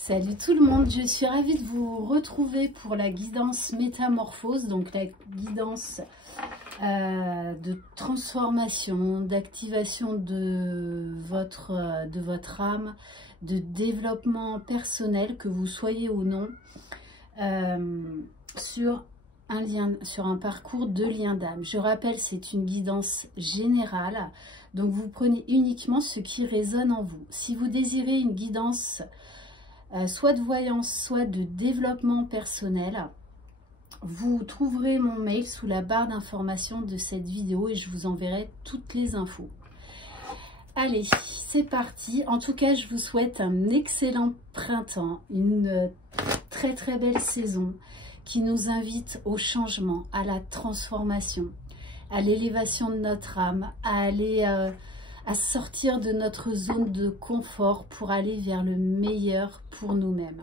Salut tout le monde, je suis ravie de vous retrouver pour la guidance métamorphose, donc la guidance de transformation, d'activation de votre âme, de développement personnel, que vous soyez ou non, sur un parcours de lien d'âme. Je rappelle, c'est une guidance générale, donc vous prenez uniquement ce qui résonne en vous. Si vous désirez une guidance soit de voyance, soit de développement personnel, vous trouverez mon mail sous la barre d'information de cette vidéo et je vous enverrai toutes les infos. Allez, c'est parti. En tout cas, je vous souhaite un excellent printemps, une très très belle saison qui nous invite au changement, à la transformation, à l'élévation de notre âme, à aller à sortir de notre zone de confort pour aller vers le meilleur pour nous-mêmes.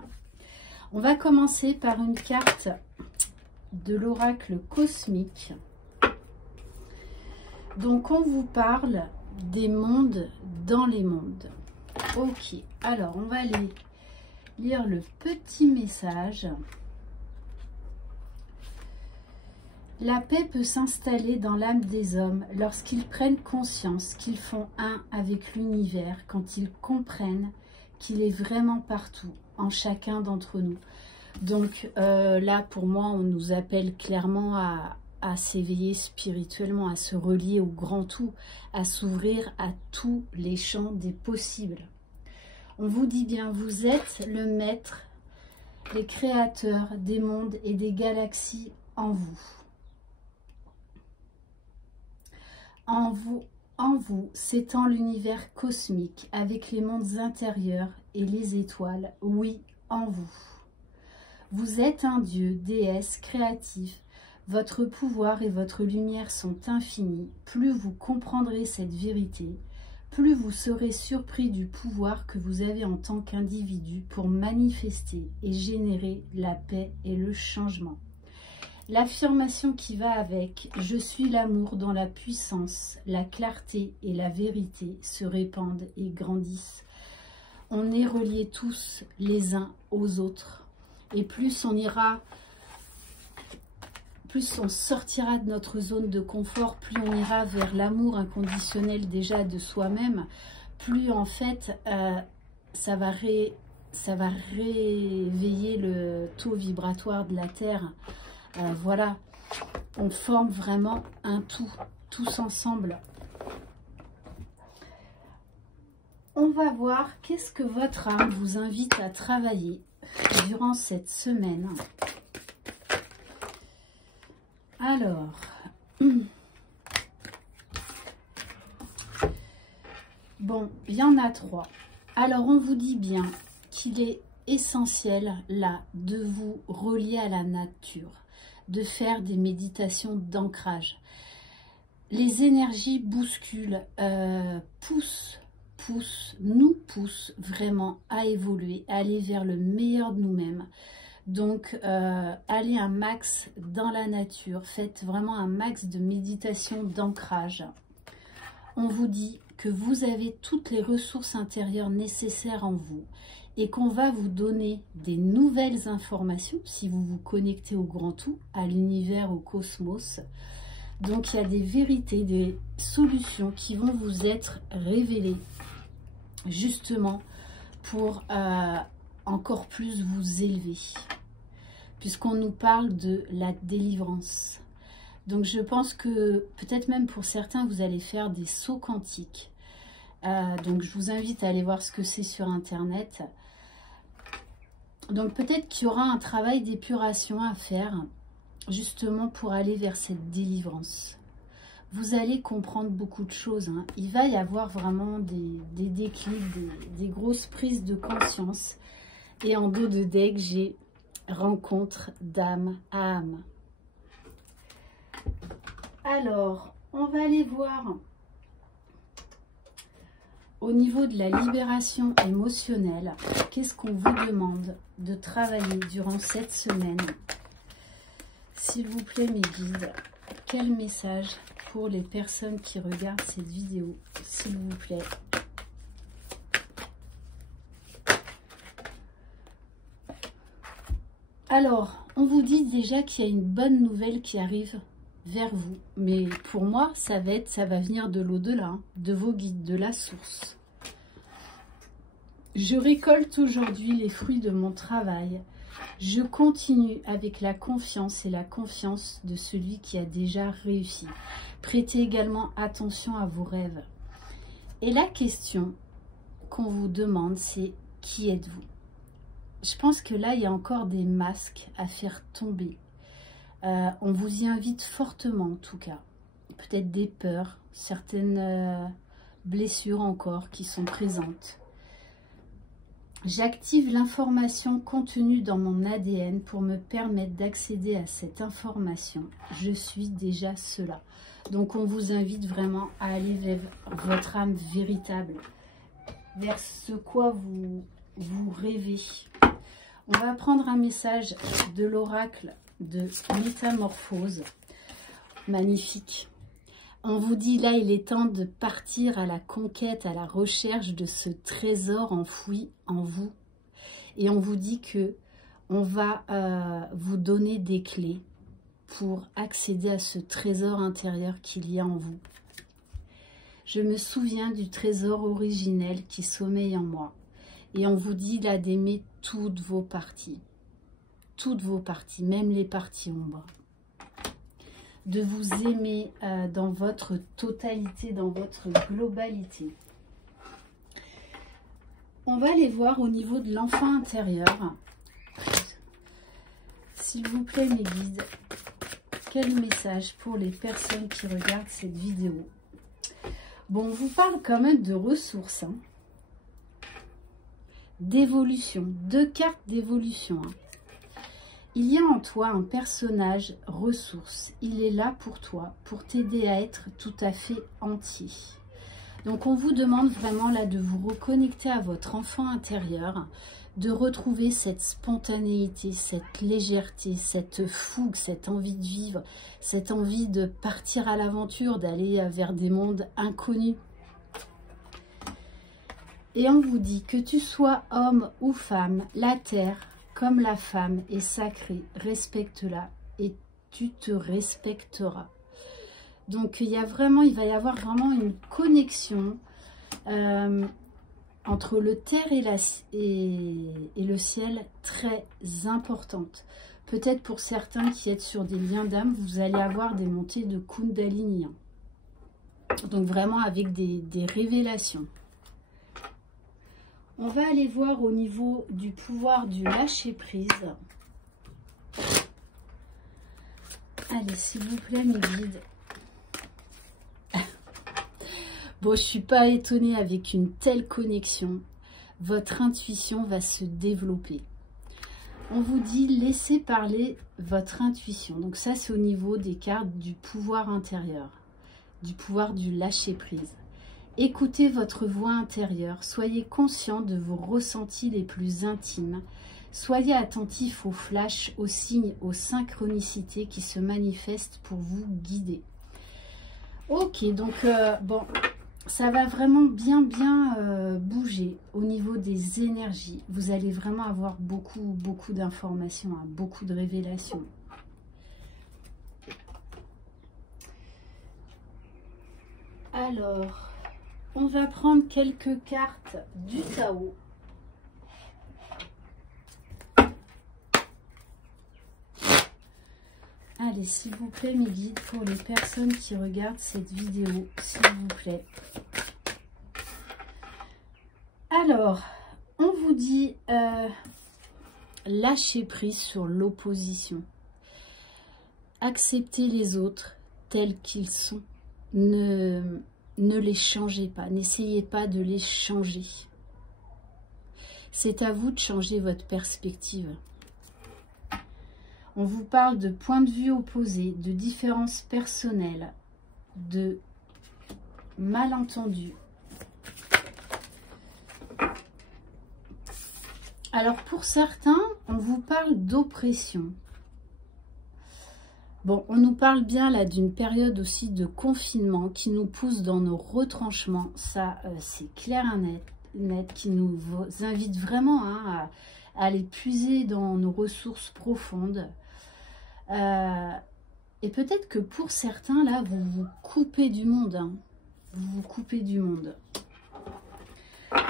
On va commencer par une carte de l'oracle cosmique. Donc on vous parle des mondes dans les mondes. Ok, alors on va aller lire le petit message. La paix peut s'installer dans l'âme des hommes lorsqu'ils prennent conscience qu'ils font un avec l'univers, quand ils comprennent qu'il est vraiment partout, en chacun d'entre nous. Donc là, pour moi, on nous appelle clairement à s'éveiller spirituellement, à se relier au grand tout, à s'ouvrir à tous les champs des possibles. On vous dit bien, vous êtes le maître, les créateurs des mondes et des galaxies en vous. En vous s'étend l'univers cosmique avec les mondes intérieurs et les étoiles. Oui, en vous. Vous êtes un dieu, déesse, créatif. Votre pouvoir et votre lumière sont infinis. Plus vous comprendrez cette vérité, plus vous serez surpris du pouvoir que vous avez en tant qu'individu pour manifester et générer la paix et le changement. L'affirmation qui va avec « Je suis l'amour dont la puissance, la clarté et la vérité se répandent et grandissent ». On est reliés tous les uns aux autres. Et plus on ira, plus on sortira de notre zone de confort, plus on ira vers l'amour inconditionnel déjà de soi-même, plus en fait ça va réveiller le taux vibratoire de la Terre. Voilà, on forme vraiment un tout, tous ensemble. On va voir qu'est-ce que votre âme vous invite à travailler durant cette semaine. Alors, bon, il y en a 3. Alors, on vous dit bien qu'il est essentiel là de vous relier à la nature, de faire des méditations d'ancrage. Les énergies bousculent, nous poussent vraiment à évoluer, à aller vers le meilleur de nous-mêmes. Donc, allez un max dans la nature, faites vraiment un max de méditation d'ancrage. On vous dit que vous avez toutes les ressources intérieures nécessaires en vous et qu'on va vous donner des nouvelles informations si vous vous connectez au grand tout, à l'univers, au cosmos. Donc il y a des vérités, des solutions qui vont vous être révélées justement pour encore plus vous élever, puisqu'on nous parle de la délivrance. Donc je pense que peut-être même pour certains vous allez faire des sauts quantiques. Donc je vous invite à aller voir ce que c'est sur internet. Donc peut-être qu'il y aura un travail d'épuration à faire justement pour aller vers cette délivrance. Vous allez comprendre beaucoup de choses, hein. Il va y avoir vraiment des déclics, des grosses prises de conscience. Et en dos de deck, j'ai rencontre d'âme à âme. Alors, on va aller voir au niveau de la libération émotionnelle, qu'est-ce qu'on vous demande de travailler durant cette semaine? S'il vous plaît, mes guides, quel message pour les personnes qui regardent cette vidéo, s'il vous plaît? Alors, on vous dit déjà qu'il y a une bonne nouvelle qui arrive vers vous. Mais pour moi, ça va venir de l'au-delà, hein, de vos guides, de la source. Je récolte aujourd'hui les fruits de mon travail. Je continue avec la confiance et la confiance de celui qui a déjà réussi. Prêtez également attention à vos rêves. Et la question qu'on vous demande, c'est qui êtes-vous? Je pense que là, il y a encore des masques à faire tomber. On vous y invite fortement, en tout cas. Peut-être des peurs, certaines blessures encore qui sont présentes. J'active l'information contenue dans mon ADN pour me permettre d'accéder à cette information. Je suis déjà cela. Donc, on vous invite vraiment à aller vers votre âme véritable, vers ce quoi vous rêvez. On va prendre un message de l'oracle de Métamorphose. Magnifique. On vous dit là, il est temps de partir à la conquête, à la recherche de ce trésor enfoui en vous. Et on vous dit que on va vous donner des clés pour accéder à ce trésor intérieur qu'il y a en vous. Je me souviens du trésor originel qui sommeille en moi. Et on vous dit là d'aimer toutes vos parties, même les parties ombres. De vous aimer dans votre totalité, dans votre globalité. On va aller voir au niveau de l'enfant intérieur. S'il vous plaît, mes guides, quel message pour les personnes qui regardent cette vidéo? Bon, on vous parle quand même de ressources, hein, d'évolution, 2 cartes d'évolution, hein. Il y a en toi un personnage ressource. Il est là pour toi, pour t'aider à être tout à fait entier. Donc, on vous demande vraiment là de vous reconnecter à votre enfant intérieur, de retrouver cette spontanéité, cette légèreté, cette fougue, cette envie de vivre, cette envie de partir à l'aventure, d'aller vers des mondes inconnus. Et on vous dit que tu sois homme ou femme, la terre, comme la femme est sacrée, respecte-la et tu te respecteras. Donc il va y avoir vraiment une connexion entre le terre et le ciel très importante. Peut-être pour certains qui êtes sur des liens d'âme, vous allez avoir des montées de Kundalini. Donc vraiment avec des révélations. On va aller voir au niveau du pouvoir du lâcher-prise. Allez, s'il vous plaît, mes guides. Bon, je ne suis pas étonnée avec une telle connexion. Votre intuition va se développer. On vous dit, laissez parler votre intuition. Donc ça, c'est au niveau des cartes du pouvoir intérieur, du pouvoir du lâcher-prise. Écoutez votre voix intérieure, soyez conscient de vos ressentis les plus intimes, soyez attentif aux flashs, aux signes, aux synchronicités qui se manifestent pour vous guider. Ok, donc bon, ça va vraiment bien bouger au niveau des énergies. Vous allez vraiment avoir beaucoup d'informations, hein, beaucoup de révélations. Alors... on va prendre quelques cartes du Tao. Allez, s'il vous plaît, mes guides, pour les personnes qui regardent cette vidéo, s'il vous plaît. Alors, on vous dit lâcher prise sur l'opposition. Acceptez les autres tels qu'ils sont. Ne les changez pas, n'essayez pas de les changer. C'est à vous de changer votre perspective. On vous parle de points de vue opposés, de différences personnelles, de malentendus. Alors pour certains, on vous parle d'oppression. Bon, on nous parle bien là d'une période aussi de confinement qui nous pousse dans nos retranchements. Ça, c'est clair net, qui nous invite vraiment hein, à aller puiser dans nos ressources profondes. Et peut-être que pour certains, là, vous vous coupez du monde. Hein. Vous vous coupez du monde.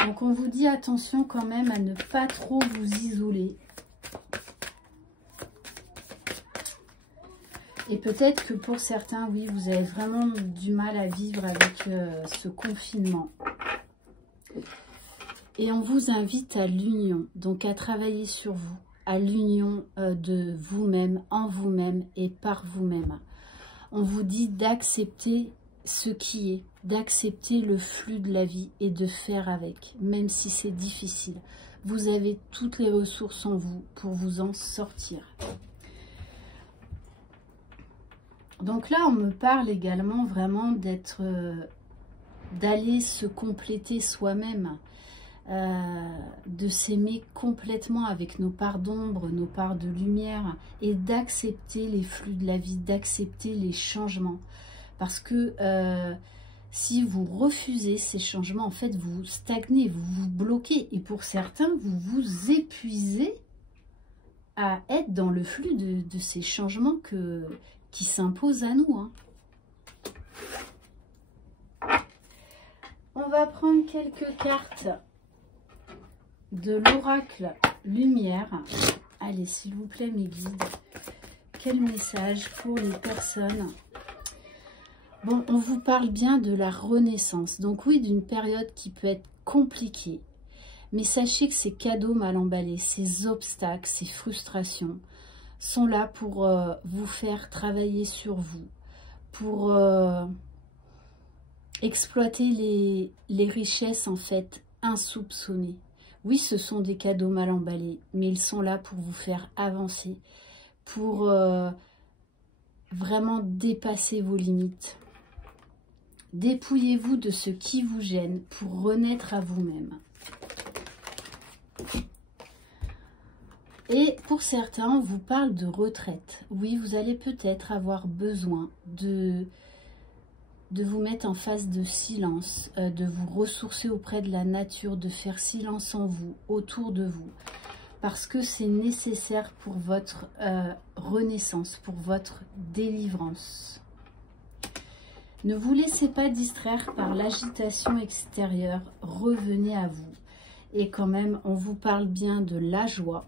Donc, on vous dit attention quand même à ne pas trop vous isoler. Et peut-être que pour certains, oui, vous avez vraiment du mal à vivre avec ce confinement. Et on vous invite à l'union, donc à travailler sur vous, à l'union de vous-même, en vous-même et par vous-même. On vous dit d'accepter ce qui est, d'accepter le flux de la vie et de faire avec, même si c'est difficile. Vous avez toutes les ressources en vous pour vous en sortir. Donc là, on me parle également vraiment d'être, d'aller se compléter soi-même, de s'aimer complètement avec nos parts d'ombre, nos parts de lumière, et d'accepter les flux de la vie, d'accepter les changements. Parce que si vous refusez ces changements, en fait, vous stagnez, vous vous bloquez, et pour certains, vous vous épuisez à être dans le flux de ces changements qui s'imposent à nous. Hein. On va prendre quelques cartes de l'oracle lumière. Allez, s'il vous plaît, mes guides, quel message pour les personnes? Bon, on vous parle bien de la renaissance. Donc oui, d'une période qui peut être compliquée. Mais sachez que ces cadeaux mal emballés, ces obstacles, ces frustrations sont là pour vous faire travailler sur vous, pour exploiter les richesses en fait insoupçonnées. Oui, ce sont des cadeaux mal emballés, mais ils sont là pour vous faire avancer, pour vraiment dépasser vos limites. Dépouillez-vous de ce qui vous gêne pour renaître à vous-même. Et pour certains, on vous parle de retraite. Oui, vous allez peut-être avoir besoin de vous mettre en phase de silence, de vous ressourcer auprès de la nature, de faire silence en vous, autour de vous. Parce que c'est nécessaire pour votre renaissance, pour votre délivrance. Ne vous laissez pas distraire par l'agitation extérieure, revenez à vous. Et quand même, on vous parle bien de la joie.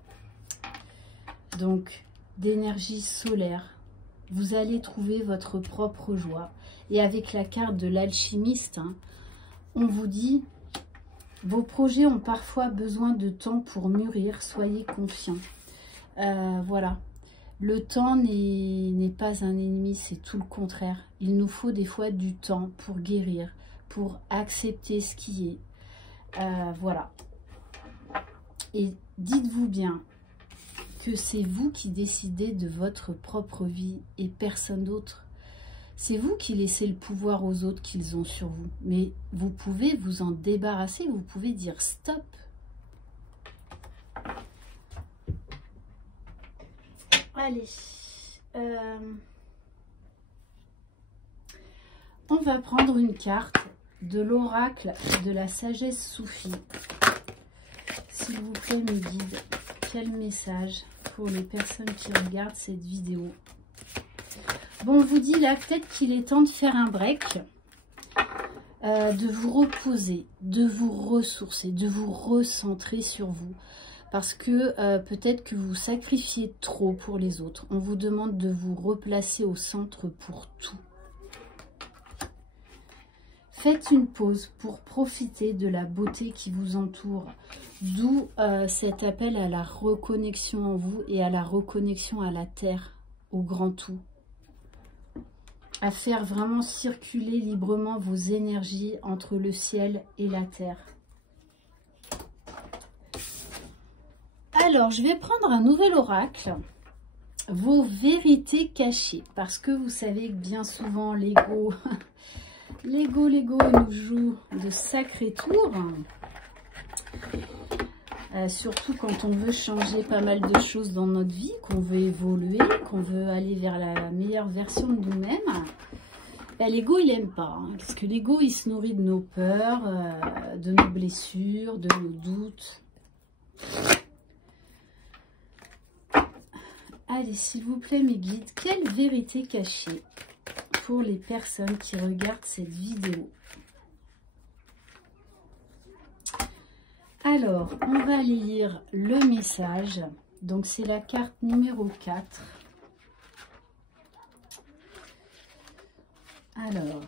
Donc, d'énergie solaire, vous allez trouver votre propre joie. Et avec la carte de l'alchimiste, hein, on vous dit, vos projets ont parfois besoin de temps pour mûrir, soyez confiants. Voilà, le temps n'est pas un ennemi, c'est tout le contraire. Il nous faut des fois du temps pour guérir, pour accepter ce qui est. Voilà. Et dites-vous bien, que c'est vous qui décidez de votre propre vie et personne d'autre. C'est vous qui laissez le pouvoir aux autres qu'ils ont sur vous. Mais vous pouvez vous en débarrasser, vous pouvez dire stop. Allez, on va prendre une carte de l'oracle de la sagesse soufie. S'il vous plaît, mes guides, quel message pour les personnes qui regardent cette vidéo. Bon, on vous dit là, peut-être qu'il est temps de faire un break, de vous reposer, de vous ressourcer, de vous recentrer sur vous. Parce que peut-être que vous sacrifiez trop pour les autres. On vous demande de vous replacer au centre pour tout. Faites une pause pour profiter de la beauté qui vous entoure. D'où cet appel à la reconnexion en vous et à la reconnexion à la terre, au grand tout. À faire vraiment circuler librement vos énergies entre le ciel et la terre. Alors, je vais prendre un nouvel oracle. Vos vérités cachées. Parce que vous savez que bien souvent, l'ego... L'ego nous joue de sacrés tours, surtout quand on veut changer pas mal de choses dans notre vie, qu'on veut évoluer, qu'on veut aller vers la meilleure version de nous-mêmes. L'ego, il n'aime pas, hein, parce que l'ego, il se nourrit de nos peurs, de nos blessures, de nos doutes. Allez, s'il vous plaît, mes guides, quelle vérité cachée pour les personnes qui regardent cette vidéo? Alors, on va lire le message. Donc, c'est la carte numéro 4. Alors,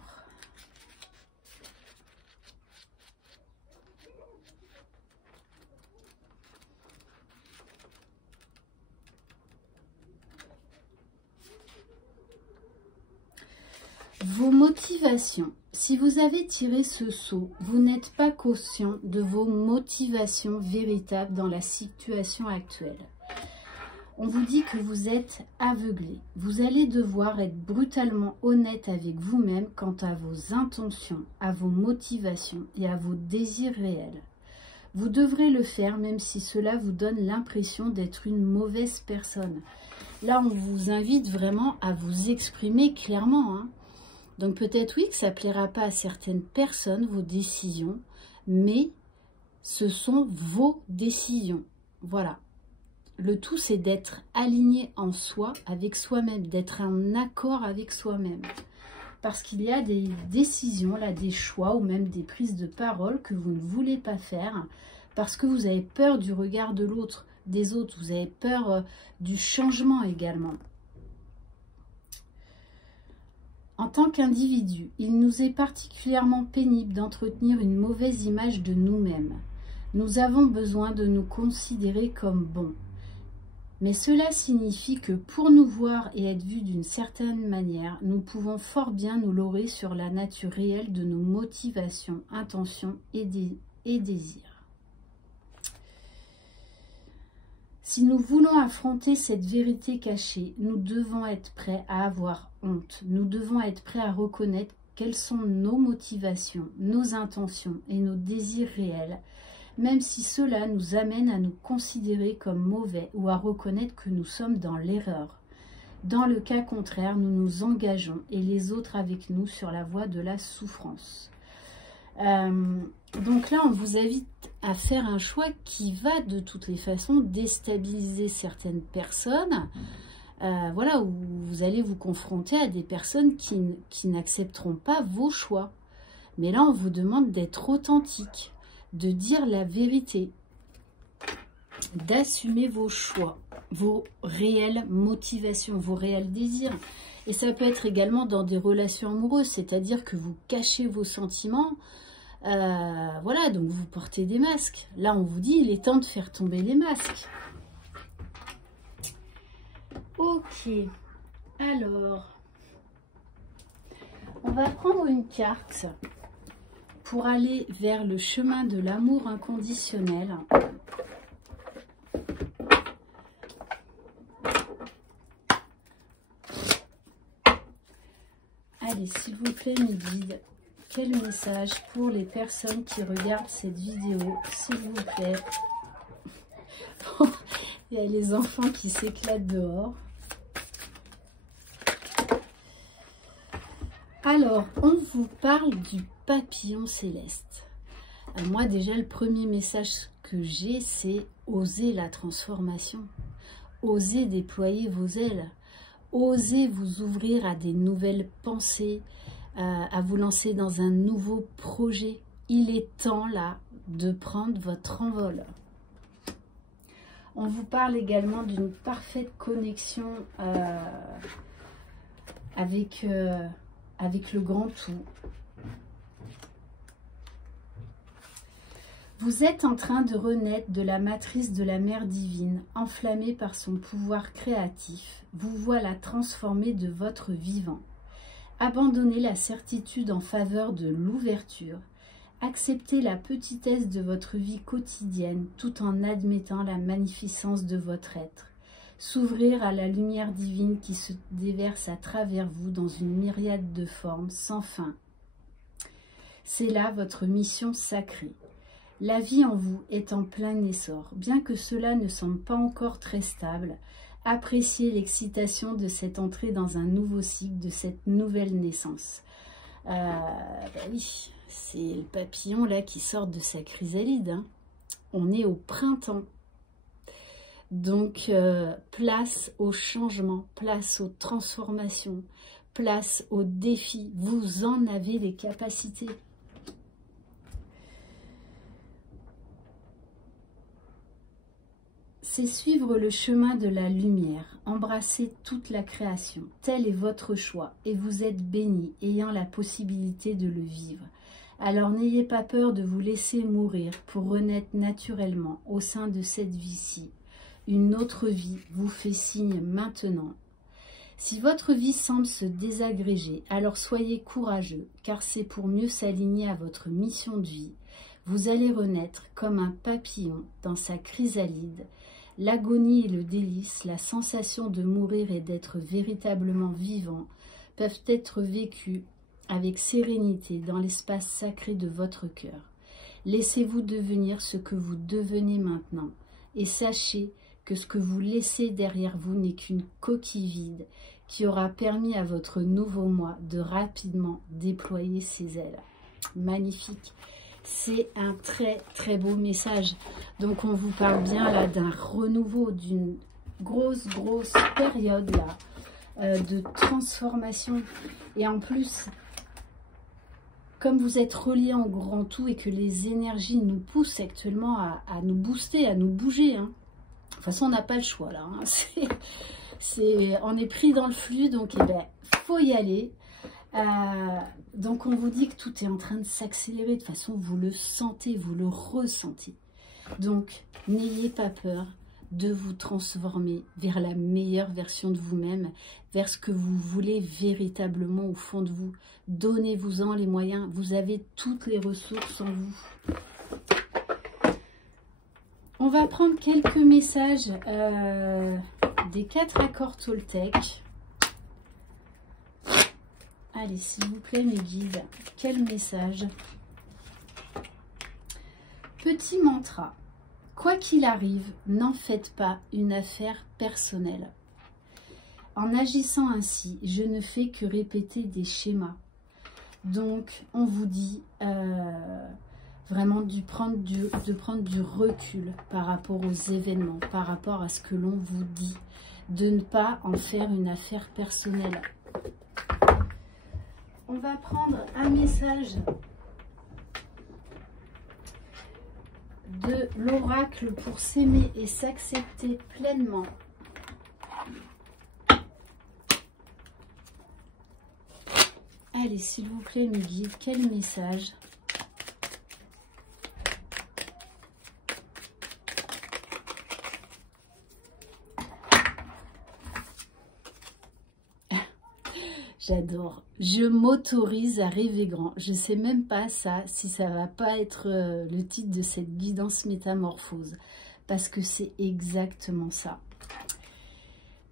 vos motivations. Si vous avez tiré ce sceau, vous n'êtes pas conscient de vos motivations véritables dans la situation actuelle. On vous dit que vous êtes aveuglé. Vous allez devoir être brutalement honnête avec vous-même quant à vos intentions, à vos motivations et à vos désirs réels. Vous devrez le faire même si cela vous donne l'impression d'être une mauvaise personne. Là, on vous invite vraiment à vous exprimer clairement, hein. Donc peut-être oui que ça ne plaira pas à certaines personnes, vos décisions, mais ce sont vos décisions. Voilà. Le tout, c'est d'être aligné en soi, avec soi-même, d'être en accord avec soi-même. Parce qu'il y a des décisions, là, des choix ou même des prises de parole que vous ne voulez pas faire parce que vous avez peur du regard de l'autre, des autres. Vous avez peur du changement également. En tant qu'individu, il nous est particulièrement pénible d'entretenir une mauvaise image de nous-mêmes. Nous avons besoin de nous considérer comme bons. Mais cela signifie que pour nous voir et être vus d'une certaine manière, nous pouvons fort bien nous leurrer sur la nature réelle de nos motivations, intentions et désirs. Si nous voulons affronter cette vérité cachée, nous devons être prêts à avoir honte. Nous devons être prêts à reconnaître quelles sont nos motivations, nos intentions et nos désirs réels, même si cela nous amène à nous considérer comme mauvais ou à reconnaître que nous sommes dans l'erreur. Dans le cas contraire, nous nous engageons et les autres avec nous sur la voie de la souffrance. Donc là, on vous invite à faire un choix qui va de toutes les façons déstabiliser certaines personnes. Voilà, où vous allez vous confronter à des personnes qui n'accepteront pas vos choix. Mais là, on vous demande d'être authentique, de dire la vérité, d'assumer vos choix, vos réelles motivations, vos réels désirs. Et ça peut être également dans des relations amoureuses, c'est-à-dire que vous cachez vos sentiments. Voilà, donc vous portez des masques. Là, on vous dit, il est temps de faire tomber les masques. Ok, alors, on va prendre une carte pour aller vers le chemin de l'amour inconditionnel. Allez, s'il vous plaît, mes guides, quel message pour les personnes qui regardent cette vidéo, s'il vous plaît. Bon, il y a les enfants qui s'éclatent dehors. Alors, on vous parle du papillon céleste. Moi, déjà, le premier message que j'ai, c'est oser la transformation. Osez déployer vos ailes. Osez vous ouvrir à des nouvelles pensées, à vous lancer dans un nouveau projet. Il est temps, là, de prendre votre envol. On vous parle également d'une parfaite connexion avec le grand tout. Vous êtes en train de renaître de la matrice de la mère divine, enflammée par son pouvoir créatif. Vous voilà transformé de votre vivant. Abandonnez la certitude en faveur de l'ouverture. Acceptez la petitesse de votre vie quotidienne tout en admettant la magnificence de votre être. S'ouvrir à la lumière divine qui se déverse à travers vous dans une myriade de formes sans fin. C'est là votre mission sacrée. La vie en vous est en plein essor. Bien que cela ne semble pas encore très stable, appréciez l'excitation de cette entrée dans un nouveau cycle, de cette nouvelle naissance. Bah oui, c'est le papillon là qui sort de sa chrysalide. Hein. On est au printemps. Donc, place au changement, place aux transformations, place aux défis. Vous en avez les capacités. C'est suivre le chemin de la lumière, embrasser toute la création. Tel est votre choix et vous êtes béni, ayant la possibilité de le vivre. Alors n'ayez pas peur de vous laisser mourir pour renaître naturellement au sein de cette vie-ci. Une autre vie vous fait signe maintenant. Si votre vie semble se désagréger, alors soyez courageux, car c'est pour mieux s'aligner à votre mission de vie. Vous allez renaître comme un papillon dans sa chrysalide. L'agonie et le délice, la sensation de mourir et d'être véritablement vivant peuvent être vécus avec sérénité dans l'espace sacré de votre cœur. Laissez-vous devenir ce que vous devenez maintenant et sachez que ce que vous laissez derrière vous n'est qu'une coquille vide qui aura permis à votre nouveau moi de rapidement déployer ses ailes. Magnifique! C'est un très très beau message. Donc on vous parle bien là d'un renouveau, d'une grosse période là de transformation. Et en plus, comme vous êtes reliés en grand tout et que les énergies nous poussent actuellement à nous booster, à nous bouger. Hein. De toute façon, on n'a pas le choix là. Hein. On est pris dans le flux, donc eh ben, faut y aller. Donc on vous dit que tout est en train de s'accélérer, de toute façon vous le sentez, vous le ressentez. Donc n'ayez pas peur de vous transformer vers la meilleure version de vous-même, vers ce que vous voulez véritablement au fond de vous. Donnez-vous-en les moyens, vous avez toutes les ressources en vous. On va prendre quelques messages des 4 accords Toltec. Allez, s'il vous plaît, mes guides, quel message? Petit mantra. Quoi qu'il arrive, n'en faites pas une affaire personnelle. En agissant ainsi, je ne fais que répéter des schémas. Donc, on vous dit vraiment de prendre du recul par rapport aux événements, par rapport à ce que l'on vous dit. De ne pas en faire une affaire personnelle. On va prendre un message de l'oracle pour s'aimer et s'accepter pleinement. Allez, s'il vous plaît, mes guides, quel message? J'adore. Je m'autorise à rêver grand. Je ne sais même pas ça, si ça va pas être le titre de cette guidance métamorphose. Parce que c'est exactement ça.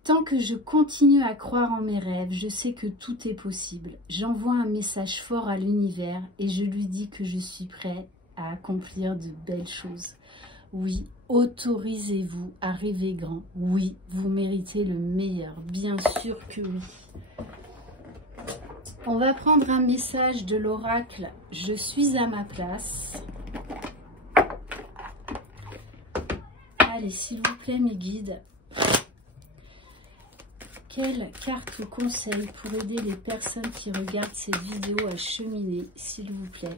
Tant que je continue à croire en mes rêves, je sais que tout est possible. J'envoie un message fort à l'univers et je lui dis que je suis prêt à accomplir de belles choses. Oui, autorisez-vous à rêver grand. Oui, vous méritez le meilleur. Bien sûr que oui. On va prendre un message de l'oracle « Je suis à ma place ». Allez, s'il vous plaît, mes guides, quelle carte conseil pour aider les personnes qui regardent cette vidéo à cheminer, s'il vous plaît?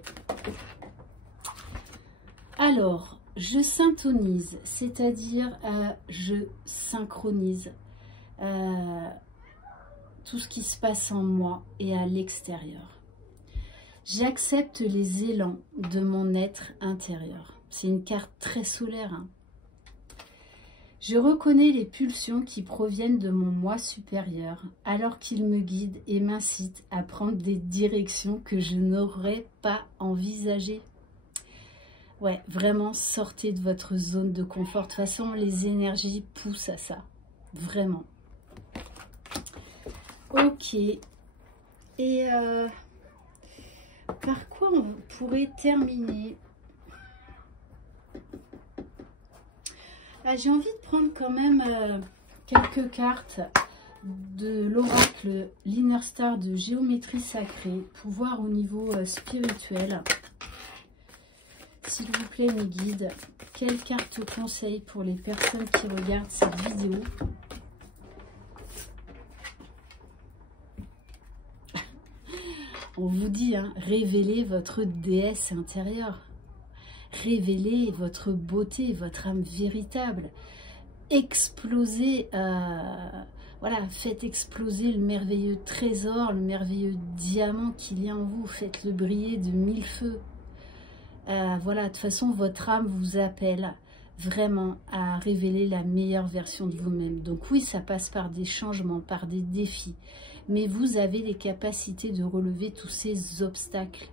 Alors, je syntonise, c'est-à-dire je synchronise tout ce qui se passe en moi et à l'extérieur. J'accepte les élans de mon être intérieur. C'est une carte très solaire. Hein. Je reconnais les pulsions qui proviennent de mon moi supérieur, alors qu'il me guide et m'incite à prendre des directions que je n'aurais pas envisagées. Ouais, vraiment, sortez de votre zone de confort. De toute façon, les énergies poussent à ça. Vraiment. Ok, et par quoi on pourrait terminer? J'ai envie de prendre quand même quelques cartes de l'oracle l'Inner Star de Géométrie Sacrée pour voir au niveau spirituel. S'il vous plaît, mes guides, quelle carte conseil pour les personnes qui regardent cette vidéo? On vous dit, hein, révélez votre déesse intérieure. Révélez votre beauté, votre âme véritable. Explosez, voilà, faites exploser le merveilleux trésor, le merveilleux diamant qu'il y a en vous. Faites-le briller de 1000 feux. Voilà, de toute façon, votre âme vous appelle vraiment à révéler la meilleure version de vous-même. Donc oui, ça passe par des changements, par des défis. Mais vous avez les capacités de relever tous ces obstacles.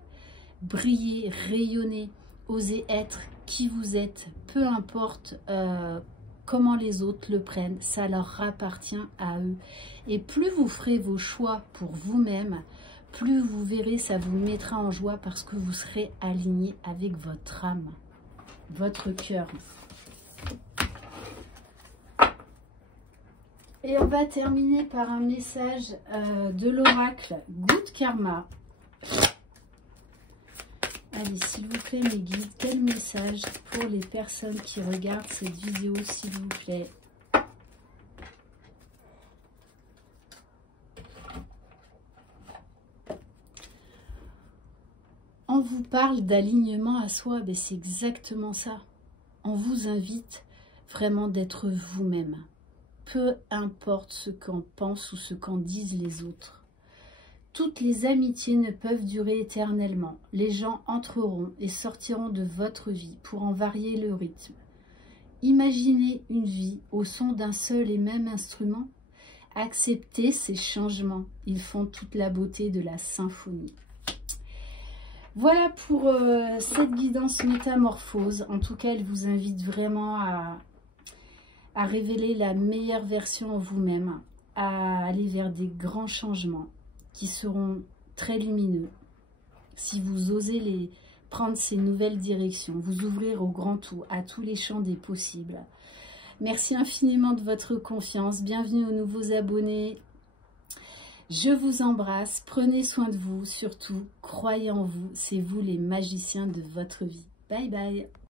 Briller, rayonner, oser être qui vous êtes, peu importe comment les autres le prennent, ça leur appartient à eux. Et plus vous ferez vos choix pour vous-même, plus vous verrez, ça vous mettra en joie parce que vous serez aligné avec votre âme, votre cœur. Et on va terminer par un message de l'oracle Good Karma. Allez, s'il vous plaît, mes guides, quel message pour les personnes qui regardent cette vidéo, s'il vous plaît? On vous parle d'alignement à soi, ben c'est exactement ça. On vous invite vraiment d'être vous-même. Peu importe ce qu'en pensent ou ce qu'en disent les autres. Toutes les amitiés ne peuvent durer éternellement. Les gens entreront et sortiront de votre vie pour en varier le rythme. Imaginez une vie au son d'un seul et même instrument. Acceptez ces changements. Ils font toute la beauté de la symphonie. Voilà pour cette guidance métamorphose. En tout cas, elle vous invite vraiment à révéler la meilleure version en vous-même, à aller vers des grands changements qui seront très lumineux. Si vous osez prendre ces nouvelles directions, vous ouvrir au grand tout, à tous les champs des possibles. Merci infiniment de votre confiance. Bienvenue aux nouveaux abonnés. Je vous embrasse. Prenez soin de vous. Surtout, croyez en vous. C'est vous les magiciens de votre vie. Bye bye.